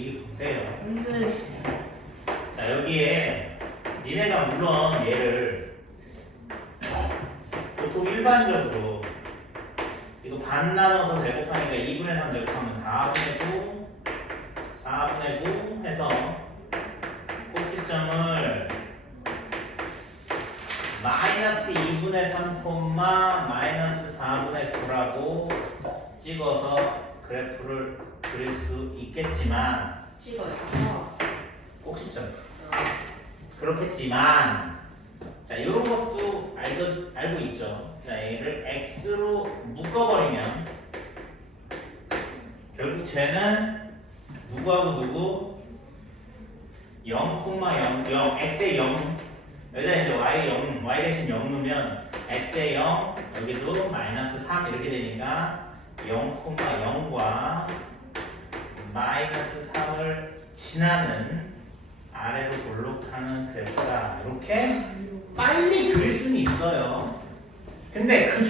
여기 보세요. 근데 자, 여기에 니네가 물론 얘를 보통 일반적으로 이거 반 나눠서 제곱하니까 2분의 3 제곱하면 4분의 9 해서 꼭지점을 마이너스 2분의 3, 마이너스 4분의 9라고 찍어서 그래프를 그릴 수 있겠지만 찍어요. 꼭지점 그렇겠지만 자 이런 것도 알고 있죠. 자 얘를 x로 묶어버리면 결국 쟤는 누구하고 누구 0,0 x에 0 여기다 이제 y 대신 0 넣으면 x에 0 여기도 마이너스 3 이렇게 되니까 0,0과 마이너스 3을 지나는 아래로 볼록하는 그래프가 이렇게 빨리 그릴 수는 있어요. 근데 그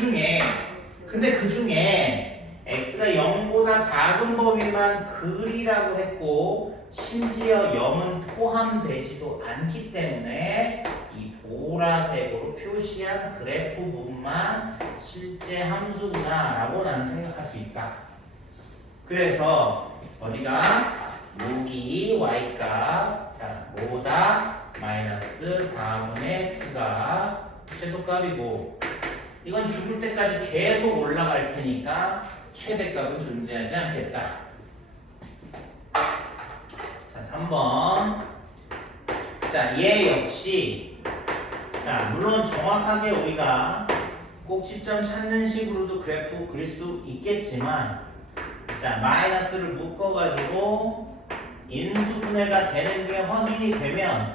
중에 x가 0보다 작은 범위만 그리라고 했고 심지어 0은 포함되지도 않기 때문에 이 보라색으로 표시한 그래프 부분만 실제 함수구나 라고 나는 생각할 수 있다. 그래서 어디가 여기 y값 자 뭐다 마이너스 4분의 9가 최소값이고 이건 죽을 때까지 계속 올라갈 테니까 최대값은 존재하지 않겠다. 자 3번 자 얘 역시 자 물론 정확하게 우리가 꼭지점 찾는 식으로도 그래프 그릴 수 있겠지만 자 마이너스를 묶어가지고 인수분해가 되는 게 확인이 되면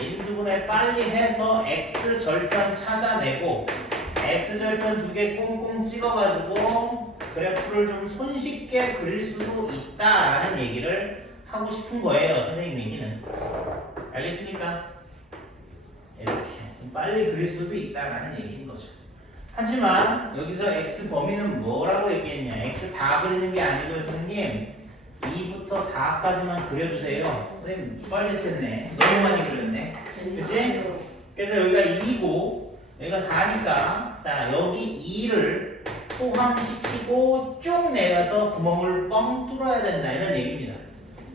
인수분해 빨리 해서 x 절편 찾아내고 x 절편 두 개 꽁꽁 찍어가지고 그래프를 좀 손쉽게 그릴 수도 있다라는 얘기를 하고 싶은 거예요. 선생님 얘기는 알겠습니까? 이렇게 좀 빨리 그릴 수도 있다라는 얘기인 거죠. 하지만 여기서 x 범위는 뭐라고 얘기했냐? x 다 그리는 게 아니고 형님 2부터 4까지만 그려주세요. 선생님 뻘짓했네. 너무 많이 그렸네. 그치? 그래서 여기가 2고 여기가 4니까 자 여기 2를 포함시키고 쭉 내려서 구멍을 뻥 뚫어야 된다 이런 얘기입니다.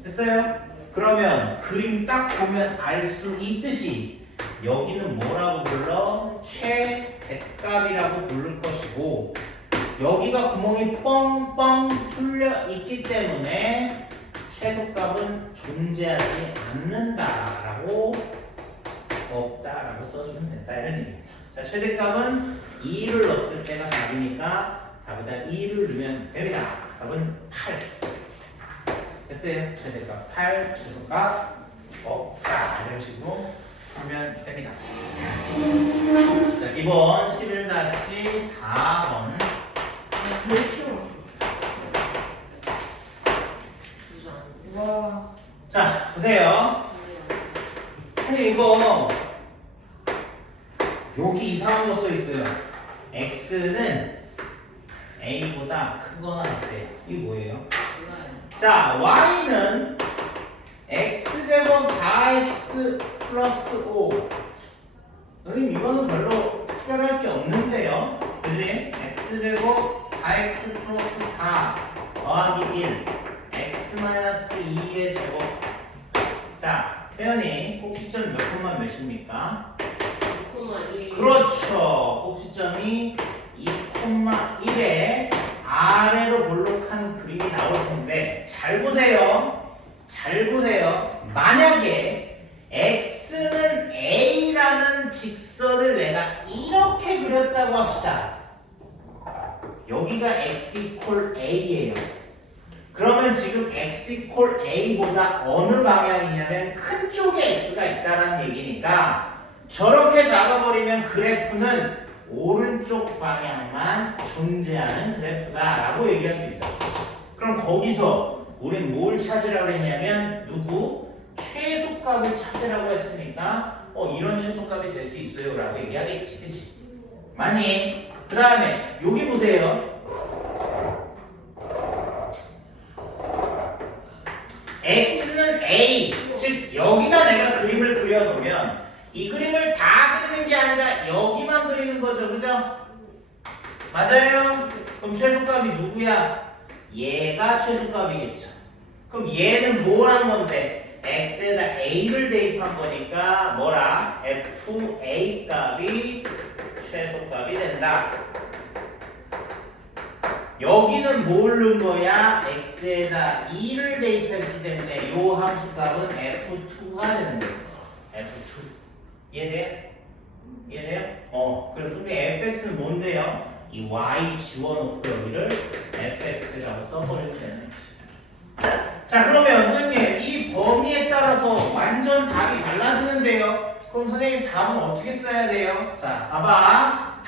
됐어요? 그러면 그림 딱 보면 알 수 있듯이 여기는 뭐라고 불러? 최대값이라고 부를 것이고 여기가 구멍이 뻥뻥 뚫려 있기 때문에 최소값은 존재하지 않는다라고 없다라고 써주면 된다 이런 얘기입니다. 자 최대값은 2를 넣었을 때가 답이니까 답에다 2를 넣으면 됩니다. 답은 8 됐어요. 최대값 8 최소값 없다 이런 식으로 하면 됩니다. 자 기본 11-4번 와. 자 보세요. 사실 이거 여기 이상한 거 써 있어요. x는 a보다 크거나 같대요. 이게 뭐예요? 자 y는 x제곱 4x 플러스 5 선생님 이거는 별로 특별할 게 없는데요. 그지? x제곱 4x 플러스 4 더하기 1 x 마이너스 2의 제곱 자 태연이 꼭지점 몇 콤마 몇입니까? 2,1. 그렇죠. 꼭지점이 2,1에 아래로 볼록한 그림이 나올 텐데 잘 보세요. 잘 보세요. 만약에 x는 a라는 직선을 내가 이렇게 그렸다고 합시다. 여기가 x 이퀄 a예요. 그러면 지금 x 이퀄 a보다 어느 방향이냐면 큰 쪽에 x가 있다는 얘기니까 저렇게 잡아버리면 그래프는 오른쪽 방향만 존재하는 그래프다라고 얘기할 수 있다. 그럼 거기서 우린 뭘 찾으라고 했냐면 누구? 최소값을 찾으라고 했으니까 이런 최소값이 될 수 있어요 라고 얘기하겠지. 그치? 맞니? 그 다음에 여기 보세요. x는 a, 즉 여기다 내가 그림을 그려놓으면 이 그림을 다 그리는 게 아니라 여기만 그리는 거죠, 그죠? 맞아요? 그럼 최소값이 누구야? 얘가 최소값이겠죠. 그럼 얘는 뭘 한 건데? x에다 a를 대입한 거니까 뭐라? fa 값이 최소값이 된다. 여기는 뭘 넣은 거야? x에다 2를 대입했기 때문에 요 함수 값은 f2가 되는 거예요. f2. 이해돼요? 이해돼요? 그래서 우리 fx는 뭔데요? 이 y 지워놓고 여기를 fx라고 써버리면 되는 거죠. 자, 그러면 선생님 이 범위에 따라서 완전 답이 달라지는데요. 그럼 선생님 답은 어떻게 써야 돼요? 자, 봐봐.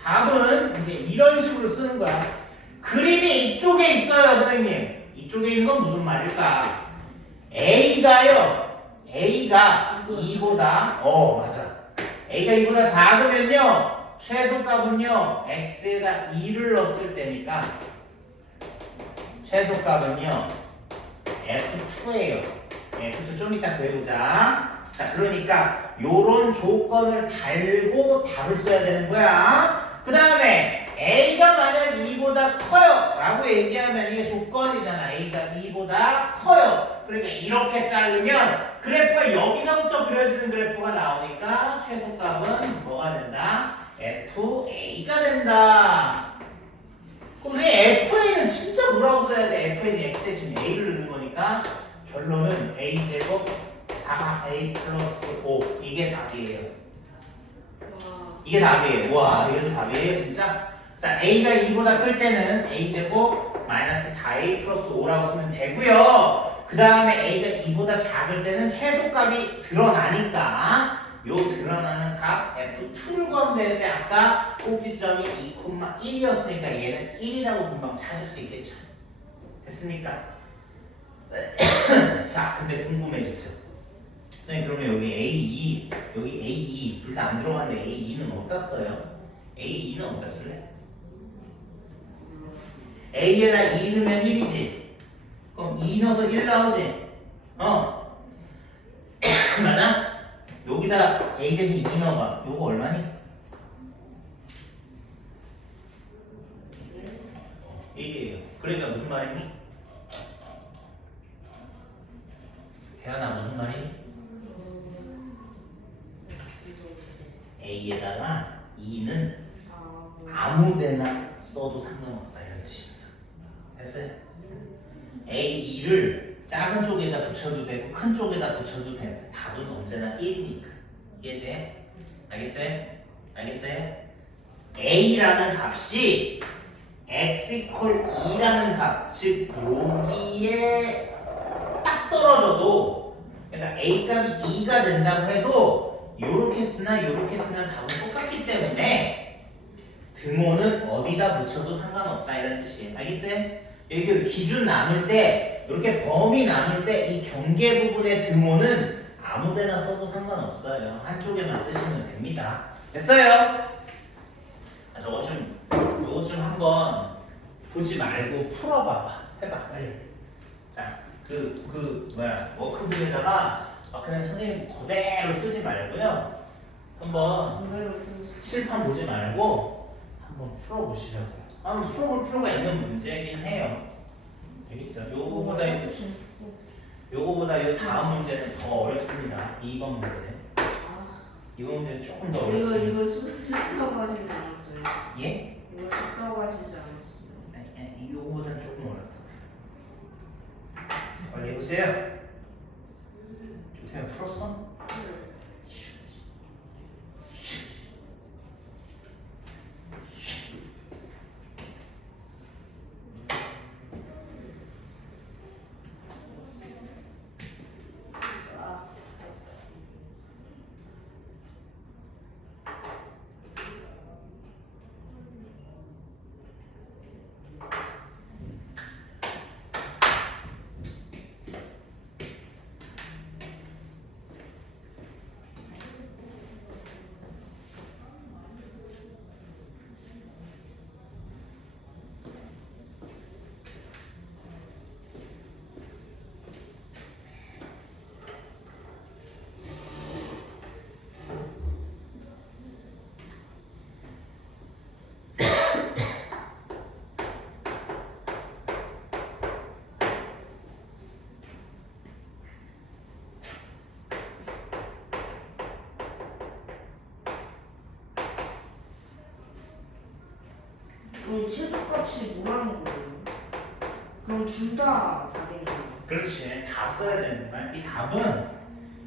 답은 이제 이런 식으로 쓰는 거야. 그림이 이쪽에 있어요, 선생님. 이쪽에 있는 건 무슨 말일까? A가 2보다 맞아. A가 2보다 작으면요. 최소값은요. X에다 2를 넣었을 때니까 최소값은요. F2예요. F2 좀 이따 구해보자. 자, 그러니까 요런 조건을 달고 답을 써야 되는 거야. 그 다음에 A가 만약 2보다 커요 라고 얘기하면 이게 조건이잖아. A가 2보다 커요. 그러니까 이렇게 자르면 그래프가 여기서부터 그려지는 그래프가 나오니까 최소값은 뭐가 된다? FA가 된다. 그럼 FA는 진짜 뭐라고 써야 돼? FA는 X 대신 A를 넣는 거니까 결론은 A제곱 4A 플러스 5 이게 답이에요. 이게 답이에요. 와, 이것도 답이에요, 진짜? 자, A가 2보다 클 때는 A제곱 마이너스 4A 플러스 5라고 쓰면 되고요. 그 다음에 A가 2보다 작을 때는 최소값이 드러나니까 요 드러나는 값 F2를 구하면 되는데 아까 꼭지점이 2,1이었으니까 얘는 1이라고 금방 찾을 수 있겠죠. 됐습니까? 자, 근데 궁금해지죠? 네, 그러면 여기 A2, 여기 A2 둘 다 안 들어갔는데 A2는 어디다 써요? A2는 어디다 쓸래? A에다 2 넣으면 1이지. 그럼 2 넣어서 1 나오지? 맞아? 여기다 A 대신 2 넣어봐. 요거 얼마니? 1이에요. 그러니까 무슨 말이니? 태연아 무슨 말이니? A에다가 2는 아무데나 써도 상관없다 이런 뜻입니다. 됐어요? A2를 작은 쪽에다 붙여도 되고 큰 쪽에다 붙여도 되고 답은 언제나 1이니까. 이해돼? 알겠어요? A라는 값이 x equal 2라는 값, 즉 여기에 딱 떨어져도 그러니까 A 값이 2가 된다고 해도 요렇게 쓰나 답은 똑같기 때문에 등호는 어디다 붙여도 상관없다 이런 뜻이에요. 알겠어요? 여기 기준 나눌 때 이렇게 범위 나눌 때 이 경계 부분의 등호는 아무데나 써도 상관없어요. 한쪽에만 쓰시면 됩니다. 됐어요? 요거 좀 한번 보지 말고 풀어봐봐. 해봐 빨리. 자, 워크북에다가 그냥 선생님 그대로 쓰지 말고요. 한번 칠판 보지 말고 한번 풀어보시라고요. 한번 풀어볼 필요가 있는 문제긴 해요. 알겠죠? 요거보다 요 다음 문제는 더 어렵습니다. 2번 문제. 이번 문제는 조금 더 어렵습니다. 이거 숙제라고 하시지 않았어요? 예? 이거 숙제라고 하시지 않았어요? 아니, 요거보다는 조금 어렵다. 빨리 해보세요. 좋게 풀었어? 그럼 최소값이 뭐라는 거예요? 그럼 둘 다 답인 거예요? 그렇지. 다 써야 되는 거야. 이 답은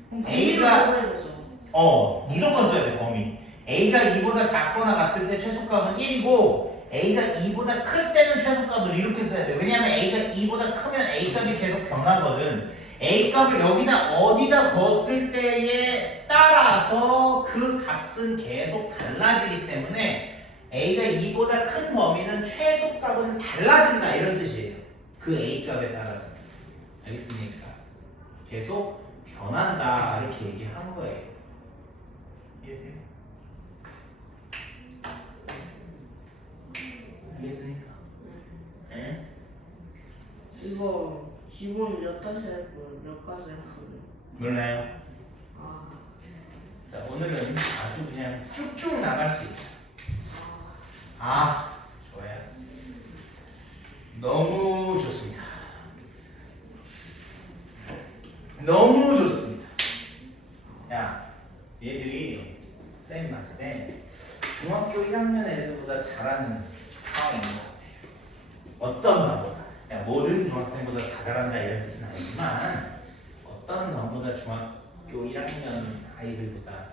그럼 A가- 범위를 써야 되죠. 무조건 써야 돼, 범위. A가 2보다 작거나 같을 때 최소값은 1이고 A가 2보다 클 때는 최소값을 이렇게 써야 돼. 왜냐하면 A가 2보다 크면 A 값이 계속 변하거든. A 값을 여기다 어디다 뒀을 때에 따라서 그 값은 계속 달라지기 때문에 A가 2보다 큰 범위는 최소값은 달라진다 이런 뜻이에요. 그 A 값에 따라서. 알겠습니까? 계속 변한다 이렇게 얘기하는 거예요. 이해돼요? 알겠습니까? 네? 이거 기본 몇 다시 할 거예요? 몇 가지 할 거예요? 몰라요? 아, 자, 오늘은 아주 그냥 쭉쭉 나갈 수 있죠. 아, 좋아요. 너무 좋습니다. 너무 좋습니다. 야, 얘들이 쌤이 봤을 때 중학교 1학년 애들보다 잘하는 상황인 것 같아요. 어떤 방보다. 야, 모든 중학생보다 다 잘한다 이런 뜻은 아니지만 어떤 방보다 중학교 1학년 아이들보다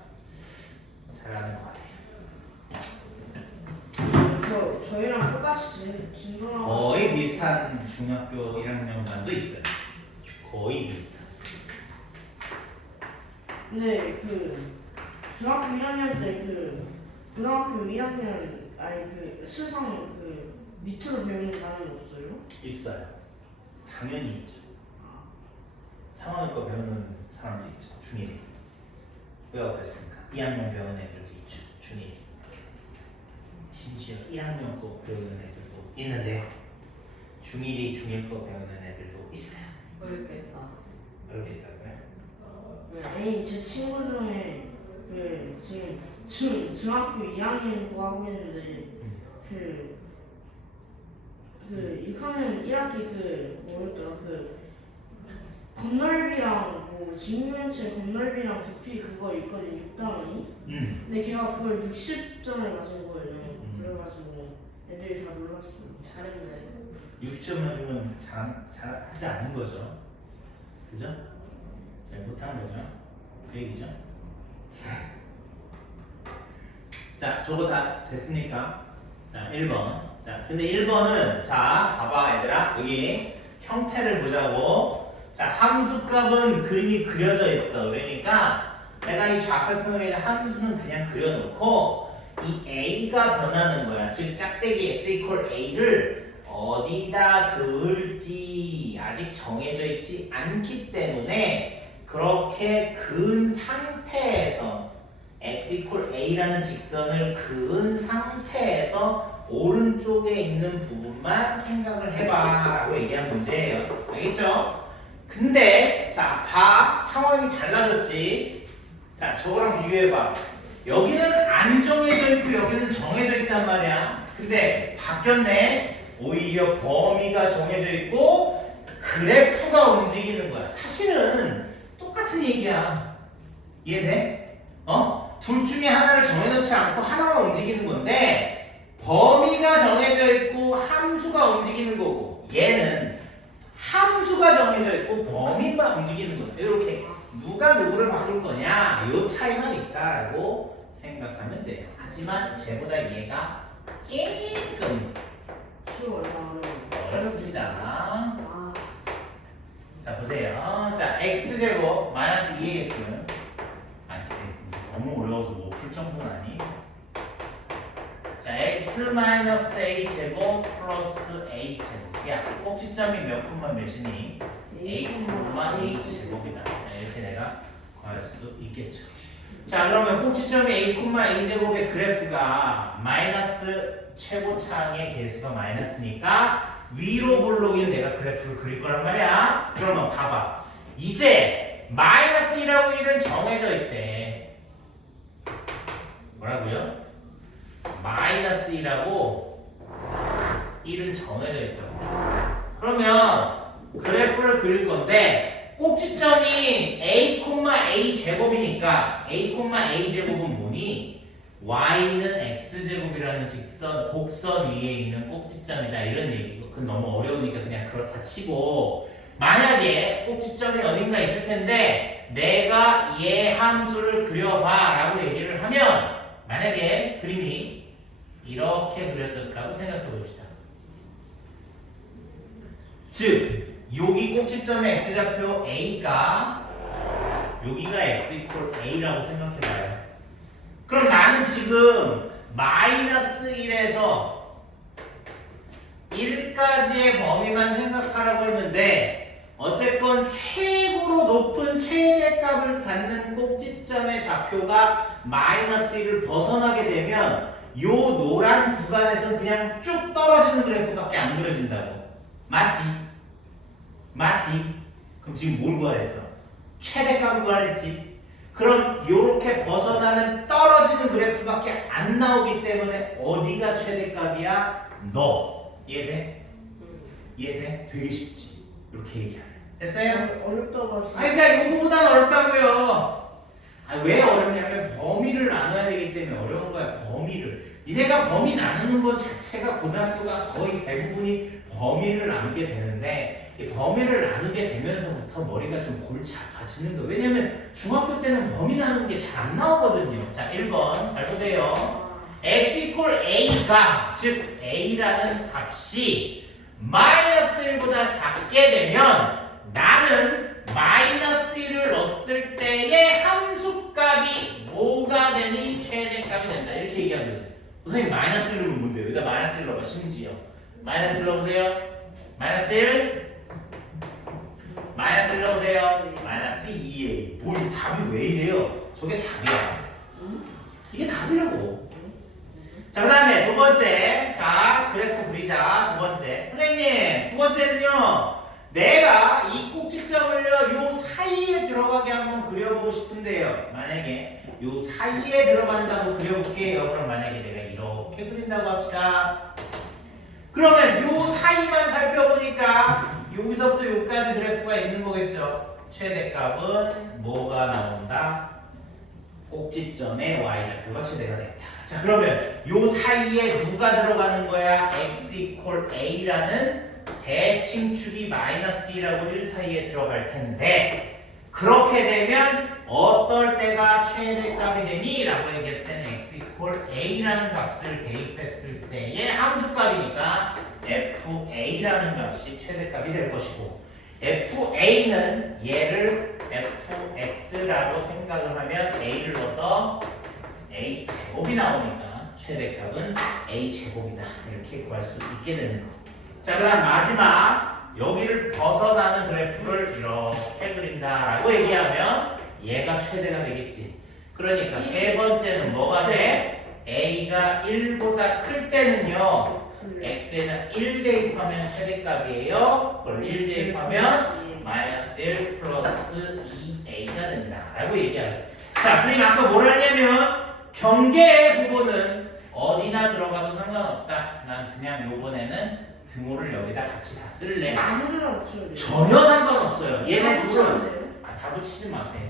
잘하는 것 같아요. 저희랑 똑같이 진도랑 거의 비슷한 중학교 1학년반도 있어요. 거의 비슷한. 근데 중학교 1학년 때 고등학교 1학년 아니 수상 밑으로 배우는 단원 없어요? 있어요. 당연히 있죠. 상황을 거 배우는 사람도 있죠. 중1이. 왜 어땠습니까? 2학년 배우는 애들도 있죠. 중1이. 심지어 1학년 거 배우는 애들도 있는데요. 중1이 중1 거 배우는 애들도 있어요. 어렵겠다. 어렵겠다고요? 아니 제 친구 중에 지금 중학교 2학년이고 하고 있는데 6학년 1학기 뭐였더라 건널비랑 뭐 직면체 건널비랑 부피 그거 있거든 6단원이. 근데 걔가 그걸 60점을 맞은 거예요. 그래가지고 애들이 다 놀랐어요. 잘했네. 60점 맞으면 잘하지 않은 거죠. 그죠? 잘 못한 거죠. 그 얘기죠. 자, 저거 다 됐습니까? 자, 1번. 자, 근데 1번은 자, 봐봐 얘들아. 여기 형태를 보자고. 자, 함수값은 그림이 그려져 있어. 그러니까 내가 이 좌표평에 있는 함수는 그냥 그려놓고 이 a가 변하는 거야. 즉 짝대기 x equal a를 어디다 그을지 아직 정해져 있지 않기 때문에 그렇게 그은 상태에서 x equal a라는 직선을 그은 상태에서 오른쪽에 있는 부분만 생각을 해봐 라고 얘기한 문제예요. 알겠죠? 근데 자, 상황이 달라졌지. 자, 저거랑 비교해봐. 여기는 안 정해져 있고 여기는 정해져 있단 말이야. 근데 바뀌었네. 오히려 범위가 정해져 있고 그래프가 움직이는 거야. 사실은 똑같은 얘기야. 이해돼? 둘 중에 하나를 정해놓지 않고 하나만 움직이는 건데 범위가 정해져 있고 함수가 움직이는 거고 얘는 함수가 정해져 있고 범위만 움직이는 거야. 이렇게 누가 누구를 바꿀 거냐 이 차이만 있다라고 생각하면 돼요. 하지만 쟤보다 얘가 조금 쉬워요. 어렵습니다. 아, 자 보세요. 자 x제곱 마이너스 2x 아니 너무 어려워서 뭐 풀 정도는 아니. 자 x 마이너스 a 제곱 플러스 a 제곱. 야 꼭지점이 몇 콤마 몇이니? a 콤마 a 제곱이다. 이렇게 내가 구할 수 있겠죠. 자 그러면 꼭지점이 a 콤마 a 제곱의 그래프가 마이너스 최고차항의 개수가 마이너스니까 위로 볼록인 내가 그래프를 그릴 거란 말이야. 그러면 봐봐. 이제 마이너스 1하고 1은 정해져 있대. 뭐라고요? 마이너스 1하고 1은 정해져 있다고. 그러면 그래프를 그릴 건데 꼭지점이 a, a 제곱이니까 a, a 제곱은 뭐니? y는 x제곱이라는 곡선 위에 있는 꼭지점이다 이런 얘기고 그건 너무 어려우니까 그냥 그렇다 치고 만약에 꼭지점이 어딘가 있을 텐데 내가 얘 함수를 그려봐 라고 얘기를 하면 만약에 그림이 이렇게 그려졌다고 생각해 봅시다. 즉 여기 꼭지점의 x좌표 a가 여기가 x 이퀄 a라고 생각해봐요. 그럼 나는 지금 마이너스 1에서 1까지의 범위만 생각하라고 했는데 어쨌건 최고로 높은 최대값을 갖는 꼭지점의 좌표가 마이너스 1을 벗어나게 되면 요 노란 구간에서 그냥 쭉 떨어지는 그래프밖에 안 그려진다고. 맞지? 맞지? 그럼 지금 뭘 구하랬어? 최대값을 구하랬지? 그럼 요렇게 벗어나면 떨어지는 그래프밖에 안 나오기 때문에 어디가 최대값이야? 너. 이해돼? 이해돼? 되게 쉽지. 이렇게 얘기하면. 됐어요? 어렵다고 하시. 그러니까 요거보단 어렵다고요. 왜 어렵냐면 범위를 나눠야 되기 때문에 어려운 거야. 범위를. 니네가 범위 나누는 것 자체가 고등학교가 거의 대부분이 범위를 나누게 되는데 이 범위를 나누게 되면서부터 머리가 좀 골치 아파지는 거예요. 왜냐면 중학교 때는 범위 나누는 게 잘 안 나오거든요. 자, 1번 잘 보세요. x 이퀄 a가 즉 a라는 값이 마이너스 1보다 작게 되면 나는 마이너스 1을 넣었을 때의 함수값이 뭐가 되니 최대값이 된다. 이렇게 얘기하는 거죠. 선생님 마이너스 1을 넣으면 뭔데요? 여기다 마이너스 1 넣어봐. 심지어 마이너스 1 넣어보세요. 마이너스 1 마이너스 1 넣으세요. 마이너스 2a. 뭐 이 답이 왜 이래요? 저게 답이야. 이게 답이라고. 자, 그 다음에 두 번째. 자, 그래프 그리자. 두 번째. 선생님, 두 번째는요. 내가 이 꼭지점을요, 요 사이에 들어가게 한번 그려보고 싶은데요. 만약에 요 사이에 들어간다고 그려볼게요. 그럼 만약에 내가 이렇게 그린다고 합시다. 그러면 요 사이만 살펴보니까 여기서부터 여기까지 그래프가 있는 거겠죠. 최대값은 뭐가 나온다? 꼭지점의 y좌표가 최대가 된다. 자, 그러면 요 사이에 누가 들어가는 거야? x 이퀄 a라는 대칭축이 마이너스 2라고 1 사이에 들어갈 텐데 그렇게 되면 어떨 때가 최대값이 되니? 라고 얘기했을 때는 x 이퀄 a라는 값을 대입했을 때의 함수값이니까 fa라는 값이 최대값이 될 것이고 fa는 얘를 fx라고 생각을 하면 a를 넣어서 a제곱이 나오니까 최대값은 a제곱이다 이렇게 구할 수 있게 되는 거. 자, 그 다음 마지막 여기를 벗어나는 그래프를 이렇게 그린다라고 얘기하면 얘가 최대가 되겠지. 그러니까 세 번째는 뭐가 돼? a가 1보다 클 때는요 x에는 1 대입하면 최대값이에요. 그럼 1 대입하면 마이너스 1 플러스 2a가 된다 라고 얘기하는. 자, 선생님 아까 뭐라 했냐면 경계의 부분은 어디나 들어가도 상관없다. 난 그냥 요번에는 등호를 여기다 같이 다 쓸래. 아무데나 붙여야 돼요. 전혀 상관없어요. 얘네 둘은 붙여야 다 붙이지 마세요.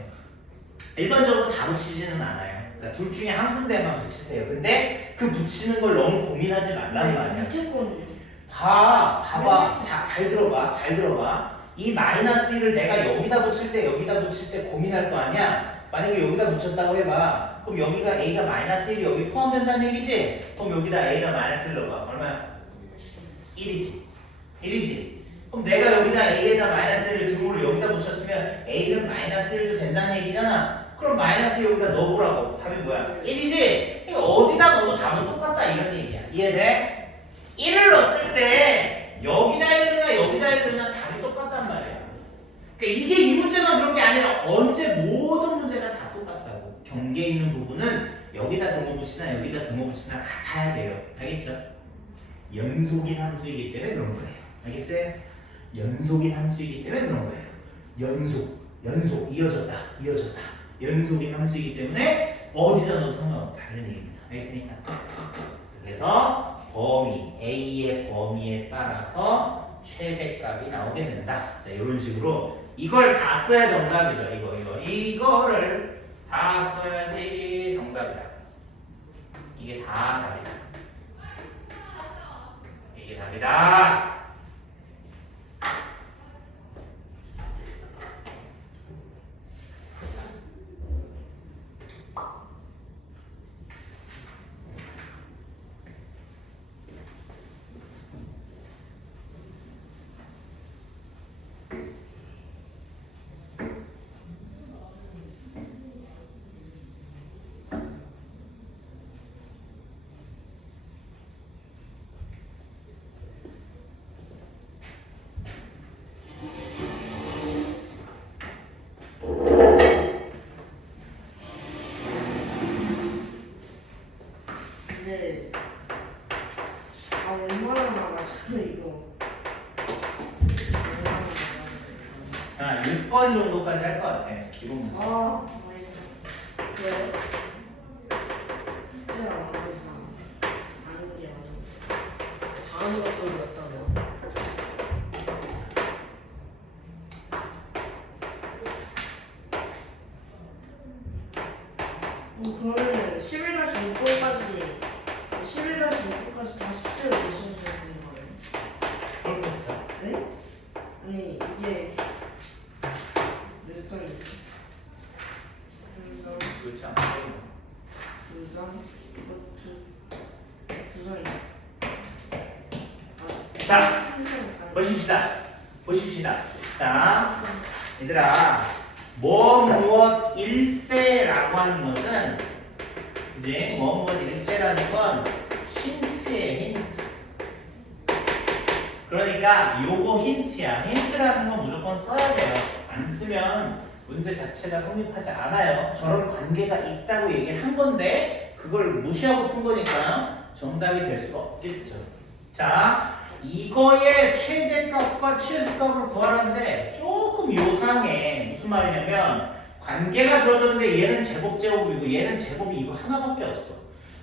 일반적으로 다 붙이지는 않아요. 그러니까 둘 중에 한 군데만 붙이세요. 근데 그 붙이는 걸 너무 고민하지 말란 말이야. 밑에 거는요. 봐봐. 잘 들어봐. 잘 들어봐. 이 마이너스 1을 내가 여기다 붙일 때 여기다 붙일 때 고민할 거 아니야? 만약에 여기다 붙였다고 해봐. 그럼 여기가 a가 마이너스 1이 여기 포함된다는 얘기지? 그럼 여기다 a가 마이너스 1 넣어봐. 얼마야? 1이지. 1이지. 그럼 내가 여기다 a에다 마이너스 1을 등호를 여기다 붙였으면 a는 마이너스 1도 된다는 얘기잖아. 그럼 마이너스 1 여기다 넣어보라고. 답이 뭐야? 1이지? 그러니까 어디다 넣어도 답은 똑같다 이런 얘기야. 이해돼? 1을 넣었을 때 여기다 1 넣나 여기다 1 넣나 답이 똑같단 말이야. 그러니까 이게 이 문제만 그런 게 아니라 언제 모든 문제가 다 똑같다고. 경계 있는 부분은 여기다 등호 붙이나 여기다 등호 붙이나 같아야 돼요. 알겠죠? 연속인 함수이기 때문에 그런 거예요. 알겠어요? 연속인 함수이기 때문에 그런 거예요. 연속, 이어졌다. 연속인 함수이기 때문에 어디다 넣어도 상관없다. 이런 얘기입니다. 알겠습니까? 그래서 A의 범위에 따라서 최대값이 나오게 된다. 자, 이런 식으로 이걸 다 써야 정답이죠. 이거를 다 써야지 정답이다. 이게 다 답이다. 이게 답이다. 근데 얼마나 나가죠 이거? 얼마나 나가죠? 한 6번 정도까지 할 것 같아. 기본 문제. 아, 왜? 숙제를 안 하고 있어. 아는 게 아니고. 다른 것도 넣었잖아. 그러면 11-6번까지 11-6번까지 다 숙제를 내시면 되는 거예요? 그렇겠죠. 네? 아니 이게 몇 장이지? 한 장, 그렇지 않아요. 두 장, 두 장이야. 자, 한 장 반. 보십시다. 자, 얘들아, 무엇일 때라고 하는 것은 이제 무엇일 때라는 건 힌트예요, 힌트. 그러니까 요거 힌트야. 힌트라는 건 무조건 써야 돼요. 안 쓰면 문제 자체가 성립하지 않아요. 저런 관계가 있다고 얘기를 한 건데 그걸 무시하고 푼 거니까 정답이 될 수가 없겠죠. 자, 이거의 최대값과 최소값을 구하라는데 조금 요상해. 무슨 말이냐면 관계가 주어졌는데 얘는 제곱 제곱이고 얘는 제곱이 이거 하나밖에 없어.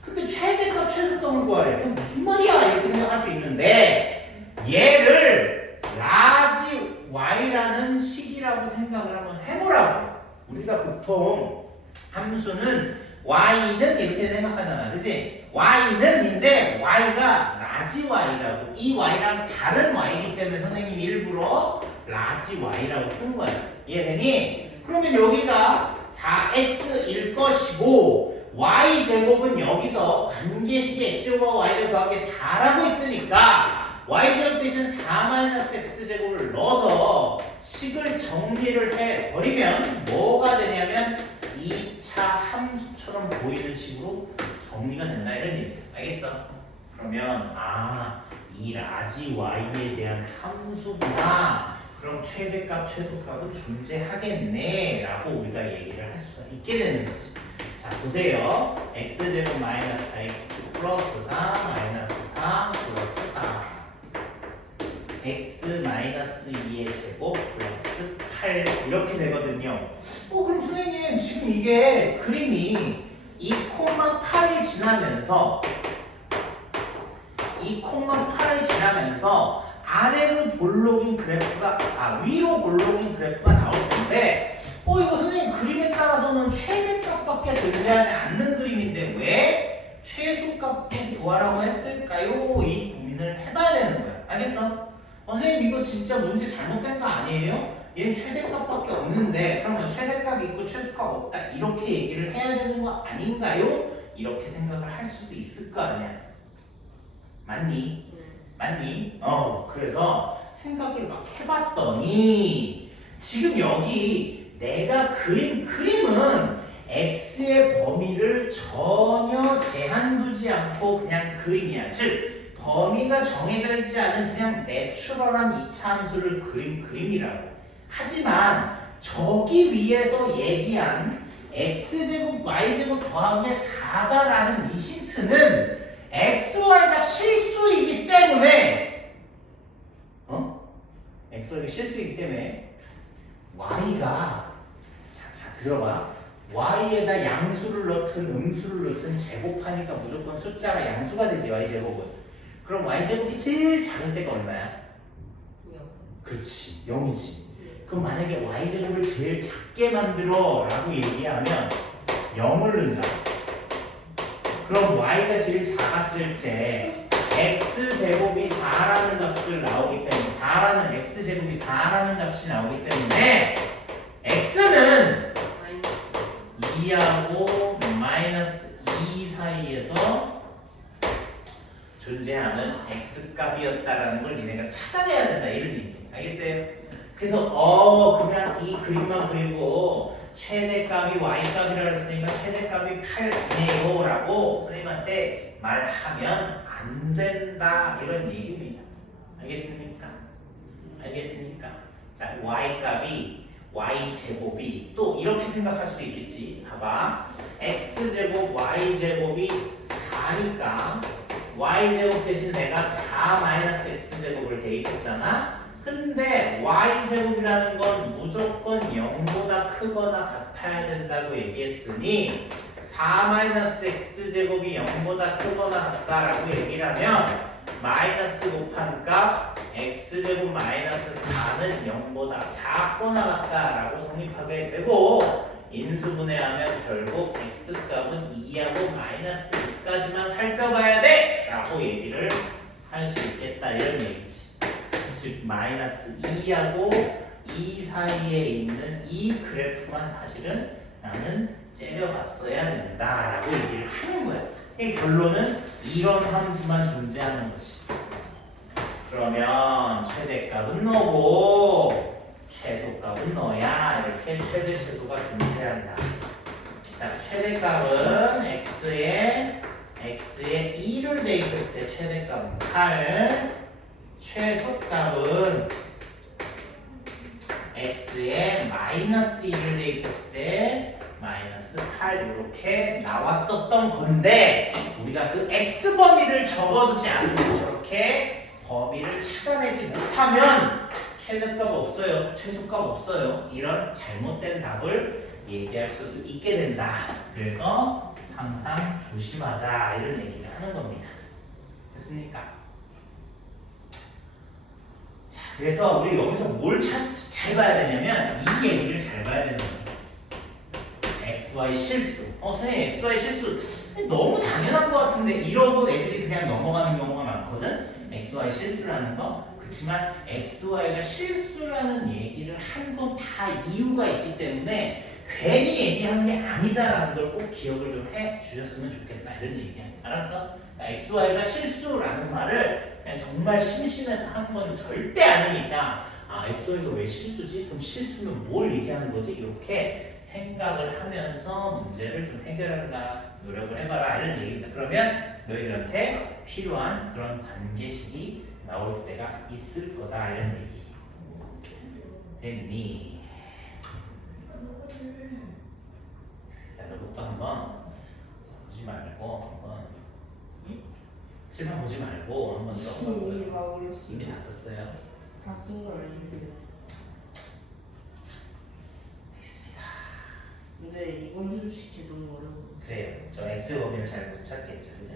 근데 최대값 최소값을 구하래. 그게 무슨 말이야? 이렇게 생각할 수 있는데 얘를 라지 y라는 식이라고 생각을 한번 해보라고. 우리가 보통 함수는 y는 이렇게 생각하잖아, 그치? y는인데 y가 라지 y라고. 이 y랑 다른 y이기 때문에 선생님이 일부러 라지 y라고 쓴 거야. 이해되니? 그러면 여기가 4x일 것이고 y제곱은 여기서 관계식의 x제곱과 y제곱 더하기 4라고 있으니까 y제곱 대신 4-x제곱을 넣어서 식을 정리를 해버리면 뭐가 되냐면 2차 함수처럼 보이는 식으로 정리가 된다 이런 얘기야. 알겠어? 그러면 이 라지 y에 대한 함수구나. 그럼 최대값, 최소값은 존재하겠네 라고 우리가 얘기를 할 수가 있게 되는 거지. 자, 보세요. x제곱 마이너스 4x 플러스 4 마이너스 4 플러스 4 x 마이너스 2의 제곱 플러스 8 이렇게 되거든요. 그럼 선생님 지금 이게 그림이 2,8을 지나면서 아래로 볼록인 그래프가 위로 볼록인 그래프가 나올 텐데 이거 선생님 그림에 따라서는 최대값밖에 존재하지 않는 그림인데 왜 최소값도 구하라고 했을까요? 이 고민을 해봐야 되는 거야. 알겠어? 선생님 이거 진짜 문제 잘못된 거 아니에요? 얘는 최대값밖에 없는데 그러면 최대값이 있고 최소값 없다 이렇게 얘기를 해야 되는 거 아닌가요? 이렇게 생각을 할 수도 있을 거 아니야. 맞니? 그래서 생각을 막 해봤더니 지금 여기 내가 그린 그림은 x의 범위를 전혀 제한 두지 않고 그냥 그림이야. 즉 범위가 정해져 있지 않은 그냥 내추럴한 이차함수를 그린 그림이라고. 하지만 저기 위에서 얘기한 x제곱 y제곱 더하기 4다라는 이 힌트는 x, y가 실수이기 때문에 x, y가 실수이기 때문에 y가 자 들어봐. y에다 양수를 넣든 음수를 넣든 제곱하니까 무조건 숫자가 양수가 되지 y제곱은. 그럼 y제곱이 제일 작은 데가 얼마야? 0. 그렇지 0이지. 그럼 만약에 y제곱을 제일 작게 만들어 라고 얘기하면 0을 넣는다. 그럼 y가 제일 작았을 때 x제곱이 4라는 값을 나오기 때문에 4라는 x제곱이 4라는 값이 나오기 때문에 x는 2하고 마이너스 2 사이에서 존재하는 x값이었다라는 걸 니네가 찾아내야 된다 이런 얘기. 알겠어요? 그래서 그냥 이 그림만 그리고 최대값이 y값이라고 했으니까 최대값이 8이네요 라고 선생님한테 말하면 안 된다 이런 얘기입니다. 알겠습니까? 알겠습니까? 자, y값이 y제곱이 또 이렇게 생각할 수도 있겠지. 봐봐. x제곱 y제곱이 4니까 y제곱 대신 내가 4 마이너스 x제곱을 대입했잖아. 근데 y제곱이라는 건 무조건 0보다 크거나 같아야 된다고 얘기했으니 4 마이너스 x제곱이 0보다 크거나 같다라고 얘기를 하면 마이너스 곱한 값 x제곱 마이너스 4는 0보다 작거나 같다라고 성립하게 되고 인수분해하면 결국 x값은 2하고 마이너스 2까지만 살펴봐야 돼! 라고 얘기를 할 수 있겠다 이런 얘기지. 즉 마이너스 2하고 2 사이에 있는 이 그래프만 사실은 나는 째려봤어야 된다라고 얘기를 하는 거야. 이 결론은 이런 함수만 존재하는 것이. 그러면 최대값은 너고 최소값은 너야. 이렇게 최대 최소가 존재한다. 자, 최대값은 x에 2를 대입했을 때 최대값은 8. 최소값은 x에 마이너스 1을 대입했을 때 마이너스 8 이렇게 나왔었던 건데 우리가 그 x 범위를 적어두지 않으면 저렇게 범위를 찾아내지 못하면 최대값 없어요, 최소값 없어요. 이런 잘못된 답을 얘기할 수도 있게 된다. 그래서 항상 조심하자 이런 얘기를 하는 겁니다. 됐습니까? 그래서 우리 여기서 뭘 잘 봐야 되냐면 이 얘기를 잘 봐야 되는 거예요. XY 실수. 선생님 XY 실수 너무 당연한 것 같은데 이러고 애들이 그냥 넘어가는 경우가 많거든. XY 실수라는 거. 그렇지만 XY가 실수라는 얘기를 한 건 다 이유가 있기 때문에 괜히 얘기한 게 아니다라는 걸 꼭 기억을 좀 해 주셨으면 좋겠다 이런 얘기야. 알았어? XY가 실수라는 말을 그냥 정말 심심해서 하는 건 절대 아니니까 XY가 왜 실수지? 그럼 실수면 뭘 얘기하는 거지? 이렇게 생각을 하면서 문제를 좀 해결하려고 노력을 해봐라 이런 얘기입니다. 그러면 너희들한테 필요한 그런 관계식이 나올 때가 있을 거다 이런 얘기. 됐니? 자, 너부터 한번 보지 말고 한번 칠판 보지 말고 한번 써보고요. 이미 다 썼어요. 다 쓴 건 아닌데. 알겠습니다. 근데 이건 솔직히 너무 어려워. 그래요. 저 X 범위를 잘 못 찾겠죠, 그죠?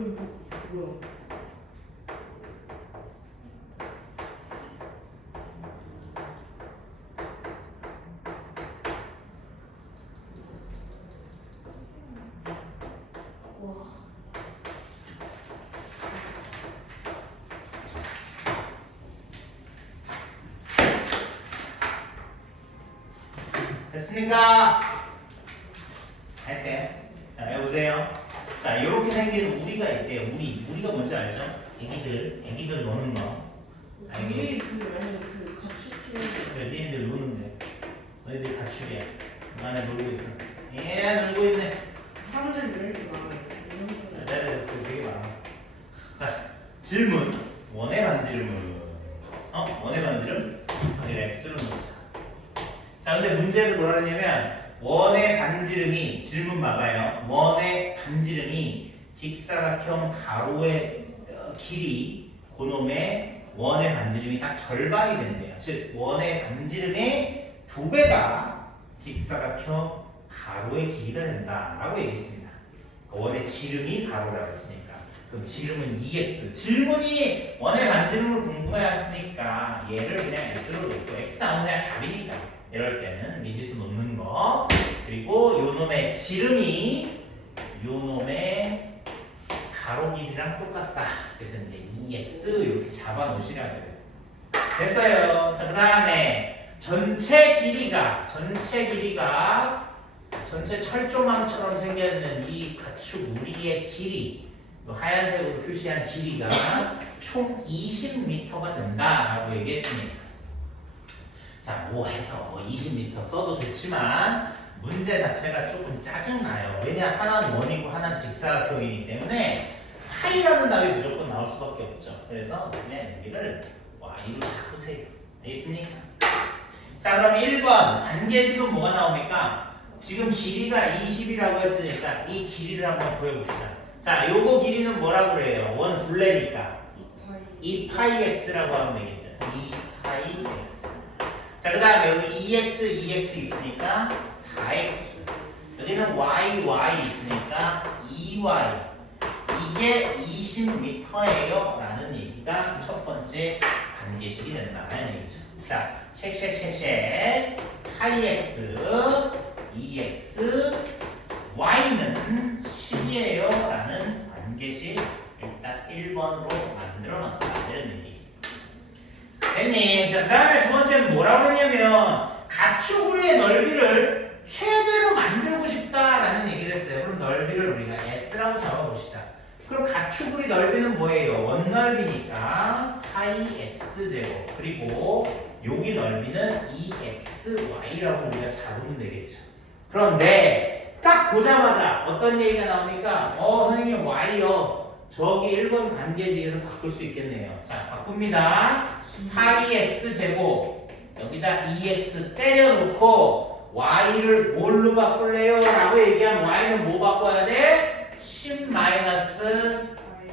뭐야? 와. 됐습니까? 할게. 자, 해보세요. 자, 이렇게 생긴 우리가 있대요. 우리가 뭔지 알죠? 애기들 노는 거. 알고? 이게 그 가축 그래, 니네들 노는데. 너희들 가축이야. 그 안에 놀고 있어. 놀고 있네. 사람들이 왜 이렇게 많아요? 네, 되게 많아. 자, 질문. 원의 반지름은? 원의 반지름? 여기 x로 놓자. 자, 근데 문제에서 뭐라 그랬냐면 원의 반지름이 질문 봐봐요. 원의 반지름이 직사각형 가로의 길이 그놈의 원의 반지름이 딱 절반이 된대요. 즉 원의 반지름의 2배가 직사각형 가로의 길이가 된다라고 얘기했습니다. 원의 지름이 가로라고 했으니까 그럼 지름은 2x. 질문이 원의 반지름을 궁금해했으니까 얘를 그냥 x로 놓고 x 나오면 그냥 답이니까 이럴 때는 미지수 놓는 거. 그리고 요놈의 지름이 요놈의 가로 길이랑 똑같다. 그래서 이제 2x 이렇게 잡아 놓으시라고요. 됐어요. 자, 그 다음에 전체 길이가 전체 철조망처럼 생겼는 이 가축 우리의 길이 하얀색으로 표시한 길이가 총 20m가 된다라고 얘기했습니다. 자, 뭐 해서 20m 써도 좋지만 문제 자체가 조금 짜증나요. 왜냐, 하나는 원이고 하나는 직사각형이기 때문에 파이라는 답이 무조건 나올 수밖에 없죠. 그래서 그냥 여기를 y로 잡으세요. 알겠습니까? 자, 그럼 1번 관계식은 뭐가 나옵니까? 지금 길이가 20이라고 했으니까 이 길이를 한번 구해봅시다. 자, 요거 길이는 뭐라고 그래요? 원 둘레니까 2파이 x라고 하면 되겠죠. 2파이 x. 자, 그 다음에 여기 2x 있으니까 4x. 여기는 y 있으니까 2y. 이게 20m예요 라는 얘기가 첫 번째 관계식이 된다는 얘기죠. 자, 쉑쉑쉑쉑 파이 x 2x y는 10이에요 라는 관계식 일단 1번으로 만들어 놨다 이런 얘기. 됐니? 자, 그 다음에 두 번째는 뭐라고 그러냐면 가축우리의 넓이를 최대로 만들고 싶다라는 얘기를 했어요. 그럼 넓이를 우리가 S라고 잡아봅시다. 그럼 가축우리 넓이는 뭐예요? 원넓이니까 파이 X제곱 그리고 여기 넓이는 2XY라고 우리가 잡으면 되겠죠. 그런데 딱 보자마자 어떤 얘기가 나옵니까? 선생님 Y요. 저기 1번 관계식에서 바꿀 수 있겠네요. 자, 바꿉니다. 파이 X제곱 여기다 2X 때려놓고 Y를 뭘로 바꿀래요? 라고 얘기하면 Y는 뭐 바꿔야 돼? 10 마이너스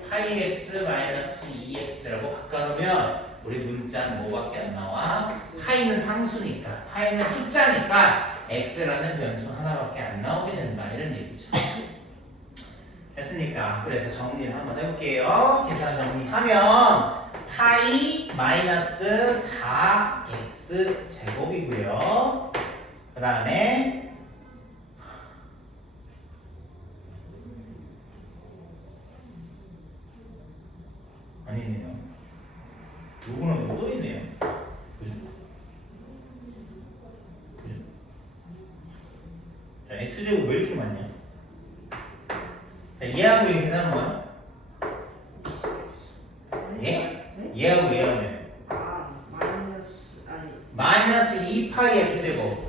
파이 X 마이너스 2X라고 바꿔놓으면 우리 문자는 뭐밖에 안 나와? 파이는 상수니까 파이는 숫자니까 X라는 변수 하나밖에 안 나오게 된다 이런 얘기죠. 됐습니까? 그래서 정리를 한번 해볼게요. 계산 정리하면 파이 마이너스 4x 제곱이고요. 그 다음에 아니네요. 요거는 또 있네요. 그죠? 자, x제곱 왜 이렇게 많냐? 자, 얘하고 얘 계산하는 거야? 예? 얘하고 얘하면 마이너스 2파이 x제곱.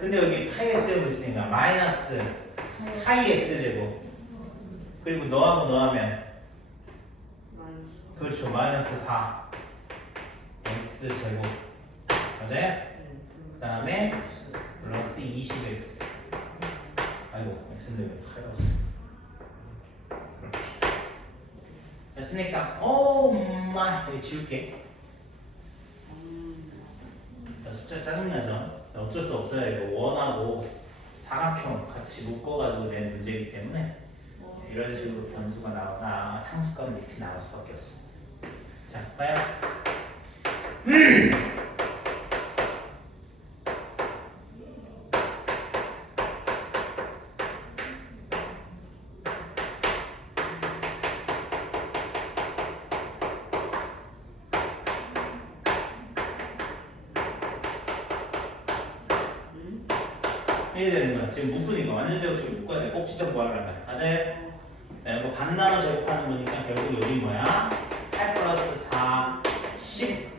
근데 여기 파이 x제곱 있으니까 마이너스 파이 x제곱. 그리고 너하고 너하면 그렇죠. 마이너스 4 x제곱. 맞아요? 그 다음에 플러스 20x. 아이고 x인데 왜 파이라고 써? 그렇게 됐습니까? 엄마 여기 지울게. 자, 숫자 짜증나죠? 어쩔 수 없어요. 이거 원하고 사각형 같이 묶어가지고 낸 문제이기 때문에 이런 식으로 변수가 나오나 상수값은 이렇게 나올 수밖에 없습니다. 자, 봐요. 이게 되는 거야. 지금 묶으니까 완전 제곱식을 묶어야 돼. 꼭지점 구하려면. 맞아요? 자, 이거 반나눠 제곱하는 거니까 결국 여기 뭐야? 8 플러스 4, 10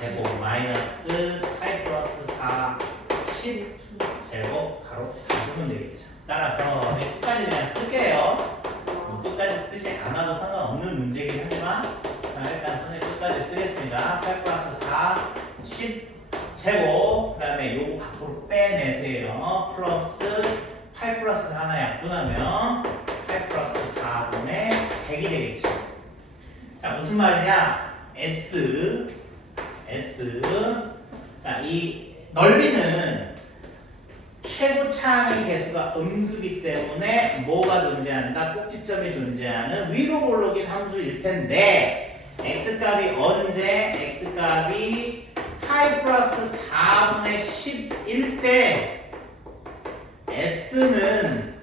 제곱 마이너스 8 플러스 4, 10 제곱 가로 다 쓰면 되겠죠. 따라서 끝까지 그냥 쓸게요. 뭐 끝까지 쓰지 않아도 상관없는 문제이긴 하지만 자, 일단 선에 끝까지 쓰겠습니다. 8 플러스 4, 10 제곱 그 다음에 요거 밖으로 빼내세요. 플러스 8 플러스 하나 약분하면 8 플러스 4분의 100이 되겠죠. 자, 무슨 말이냐? S 자, 이 넓이는 최고차항의 개수가 음수기 때문에 뭐가 존재한다? 꼭지점이 존재하는 위로 볼록인 함수일 텐데 x값이 언제? x값이 8 플러스 4분의 11 때 S는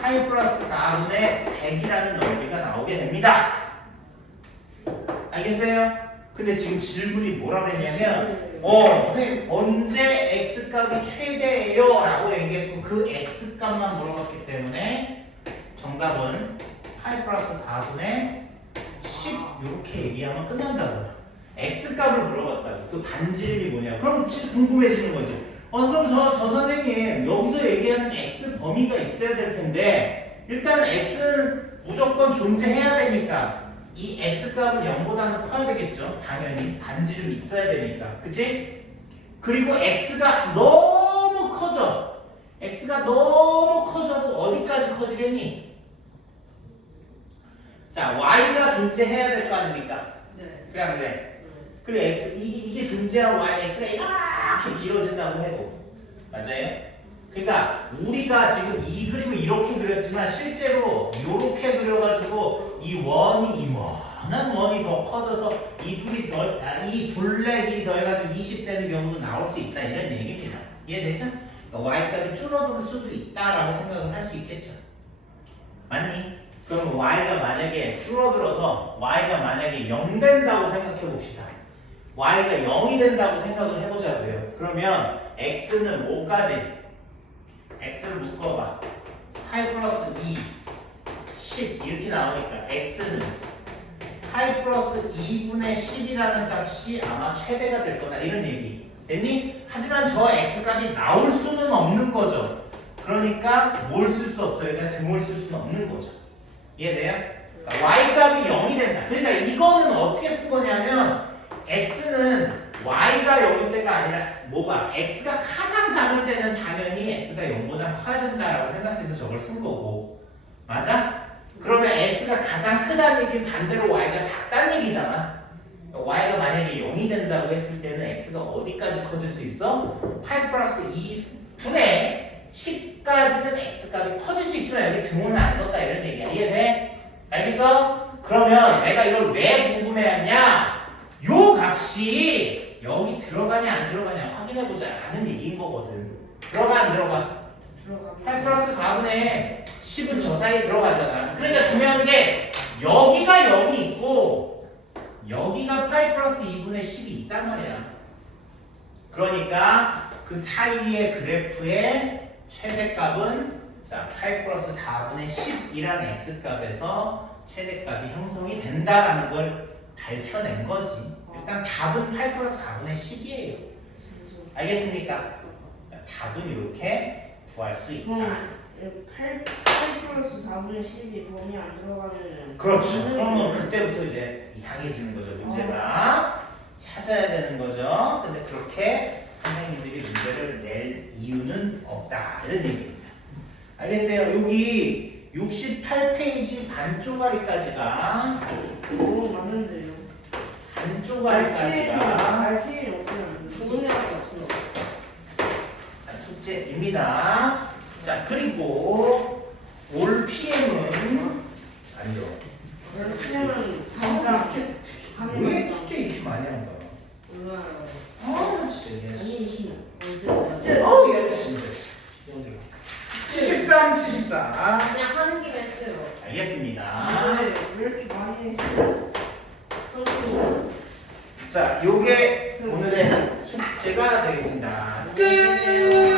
8 플러스 4분의 100이라는 넓이가 나오게 됩니다. 알겠어요? 근데 지금 질문이 뭐라고 했냐면 선생님 언제 X값이 최대예요? 라고 얘기했고 그 X값만 물어봤기 때문에 정답은 8 플러스 4분의 10 이렇게 얘기하면 끝난다고요. X값을 물어봤다고. 그 반지름이 뭐냐? 그럼 진짜 궁금해지는 거지. 그럼 저 선생님 여기서 얘기하는 X 범위가 있어야 될 텐데 일단 X는 무조건 존재해야 되니까 이 X값은 0보다는 커야 되겠죠. 당연히 반지름이 있어야 되니까. 그치? 그리고 X가 너무 커져. X가 너무 커져도 어디까지 커지겠니? 자, Y가 존재해야 될 거 아닙니까? 네. 그래 안 그래? 그래 X 이게 존재하고 Y X가 이렇게 길어진다고 해도 맞아요? 그러니까 우리가 지금 이 그림을 이렇게 그렸지만 실제로 이렇게 그려가지고 이 원이 이만한 원이 더 커져서 이 둘레 길이 더해가지고 20 되는 경우도 나올 수 있다 이런 얘기입니다. 이해되죠? 그러니까 Y값이 줄어들 수도 있다라고 생각을 할 수 있겠죠. 맞니? 그럼 Y가 만약에 줄어들어서 Y가 만약에 0 된다고 생각해 봅시다. Y가 0이 된다고 생각을 해보자고요. 그러면 X는 뭐까지? X를 묶어봐. 8 플러스 2, 10 이렇게 나오니까 X는 8 플러스 2분의 10이라는 값이 아마 최대가 될 거다 이런 얘기 됐니? 하지만 저 X값이 나올 수는 없는 거죠. 그러니까 뭘 쓸 수 없어요. 그러니까 등을 쓸 수는 없는 거죠. 이해돼요? 그러니까 Y값이 0이 된다. 그러니까 이거는 어떻게 쓴 거냐면 X는 Y가 0일 때가 아니라 뭐가? X가 가장 작을 때는 당연히 X가 0보다 커야 된다라고 생각해서 저걸 쓴 거고 맞아? 그러면 X가 가장 크다는 얘기는 반대로 Y가 작다는 얘기잖아. Y가 만약에 0이 된다고 했을 때는 X가 어디까지 커질 수 있어? 8 플러스 2분의 10까지는 X값이 커질 수 있지만 여기 등호는 안 썼다 이런 얘기야. 이해돼? 알겠어? 그러면 내가 이걸 왜 궁금해하냐? 요 값이 여기 들어가냐 안 들어가냐 확인해보자 라는 얘기인 거거든. 들어가 안 들어가? 들어가. 8 플러스 4분의 10은 저 사이에 들어가잖아. 그러니까 중요한 게 여기가 0이 있고 여기가 8 플러스 2분의 10이 있단 말이야. 그러니까 그 사이의 그래프의 최대값은 자 8 플러스 4분의 10이라는 x값에서 최대값이 형성이 된다라는 걸 밝혀낸 거지. 일단 답은 8 플러스 4분의 10이에요. 알겠습니까? 답은 이렇게 구할 수 있다. 8 플러스 4분의 10이 범위 안 들어가면 그렇죠. 그러면 그때부터 이제 이상해지는 거죠. 문제가 찾아야 되는 거죠. 근데 그렇게 선생님들이 문제를 낼 이유는 없다. 이런 얘기입니다. 알겠어요? 여기 68페이지 반쪽짜리까지가 너무 많은데요. 반쪽짜리까지가 알 필요 없으면 안 돼. 조동력이 없어. 숙제입니다. 자, 그리고 올 PM은 아니요. 그렇게는 당장 왜 숙제 이렇게 많이 한다? 몰라요. 아 진짜 얘. 아니 숙제 아우 얘 진짜. 73, 74. 그냥 하는 김에 했어요. 알겠습니다. 왜 이렇게 많이 해? 선생님. 자, 요게 오늘의 숙제가 되겠습니다. 끝!